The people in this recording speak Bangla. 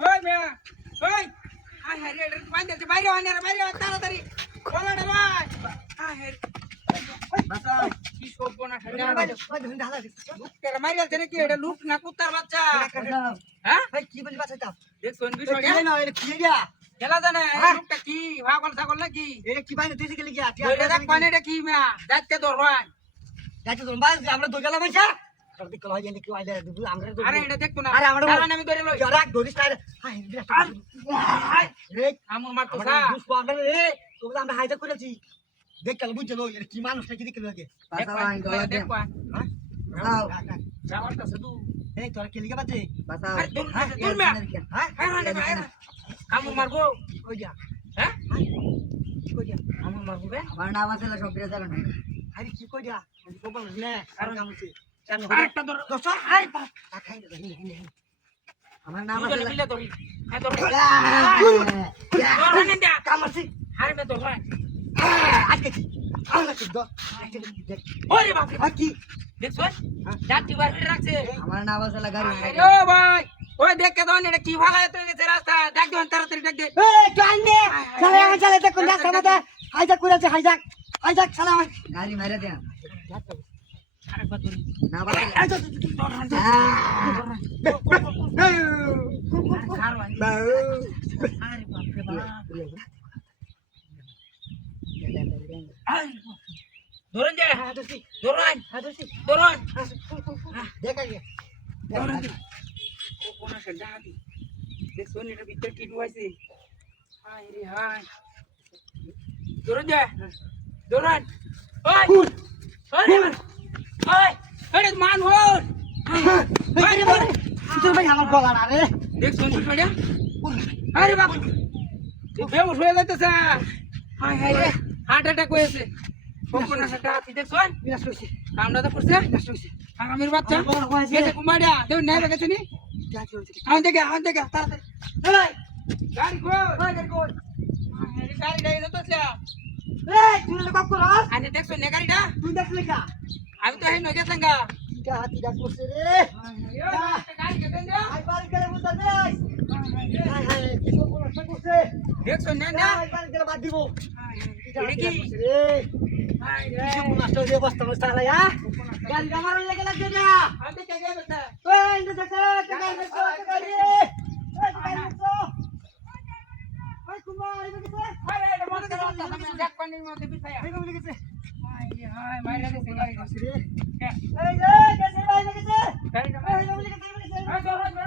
ওই মিয়া ওই আয় রে রে বাইরে বাইরে আনে রে বাইরে তাড়াতাড়ি বলা রে ভাই আয় রে বাসা কি সব না ঠান্ডা লুকটা মারিয়া দেনে কি এটা লুক না কুত্তার বাচ্চা হ্যাঁ ভাই কি বলি বাচ্চাটা দেখ কোন বিষয় কি না এটা কি দিয়া খেলা জানে লুকটা কি পাগল ছাগল নাকি এটা কি বাইরে তুই গেলি কি আটি ওইটা দেখ পানি এটা কি মিয়া যাইতে ধরবান যাইতে তোর বাস আমরা দই গেলাম ভাইসা আর দেখ কল হইছে কি আইলে আমরা আরে এটা দেখতো না আরে আমরা কারণ আমি ধরে লই রাখ ধরিস না হাই রে আমুর মারতো আমরা সা দুস পাগল রে তোগুলো আমরা হাইজা করেছি দেখ কাল বুঝছো লো এটা কি মানুষ নাকি দেখে লাগে দেখ কোন হ্যাঁ যাওয়ারটা শুধু এই তোরা কে লিখে বাজে বাতাও দূর মিয়া হ্যাঁ আমুর মারবো কই যা হ্যাঁ কি কই যা আমুর মারবো বে আমার নাম আছে সব বিরে যাবেন আরে কি কই যা তো বল না কারণ কামছে আরেকটা ধর দোসর আই বাপ খাই না আমার নাম দুজনে আছে মিলে ধরি হ্যাঁ ধর কামছে ধর নেন দিয়া আরে মে ধর ভাই আজকে আজকে দো দেখ ওরে বাপ রে কি দেখছ জাতি বার করে রাখছে আমার নাম আছে গাড়ি ও ভাই ওই দেখ কে দন এটা কি ভাগায় তুই গেছে রাস্তা ডাক দে তাড়াতাড়ি ডাক দে এই টান দে চলে আমার চলে দেখুন রাস্তা মধ্যে হাইজাক করেছে হাইজাক চলে আমার গাড়ি মারে দেন আরে বাতুরি না বাতাও এই তো আরে বাপ রে বাপ ধরুন যে ধরুন দেখ আগে কোন আছে ডাকি দেখছো নির ভিতর কি ডুয়াইছে হাই রে হাই ধরুন যে ধরুন ওই ওই ওই আরে মান হল তোর ভাই আমার গলা না রে দেখছো নির ভিতর আরে বাপ তুই বেউস হয়ে যাইতেছে হাই হাই রে হার্ট অ্যাটাক হয়েছে কোন আছে ডাকি দেখছো বিনাশ হইছে কামড়া তো করছে বিনাশ হইছে আমির বাচ্চা আমার বড় হয়েছে গেছে কুমারিয়া দেউ নাই গেছে নি ডাকি হইছে আন দেখে তাড়াতাড়ি এই গাড়ি কই গাড়ি ডাই না তো ছিলা এই তুই তো কক করস আনে দেখছো নে গাড়িটা তুই দেখলি কা আমি তো হেন গেছে গা এটা হাতি ডাক করছে রে গাড়ি কেটে দাও আই বাড়ি গেলে বুঝতে নেই হাই হাই কি সমস্যা করছে দেখছো নে না আই বাড়ি গেলে বাদ দিব এটা কি রে হাই কি রে সমস্যা রে বস্তা বস্তা লাগা গাড়ি আমার লাগে লাগবে না আমি দেখে গেছে ওই ইন্দু দেখে গাড়ি দেখো গাড়ি ওই গাড়ি দেখো ওই কুমার ইন্দু দেখে আরে এটা মনে করো আমি দেখ পানির মধ্যে বিছায়া এই কবি দেখেছে হাই রে হাই মাইরা গেছে গাড়ি রে এই রে গেছে ভাই দেখেছে গাড়িটা এই কবি দেখেছে এই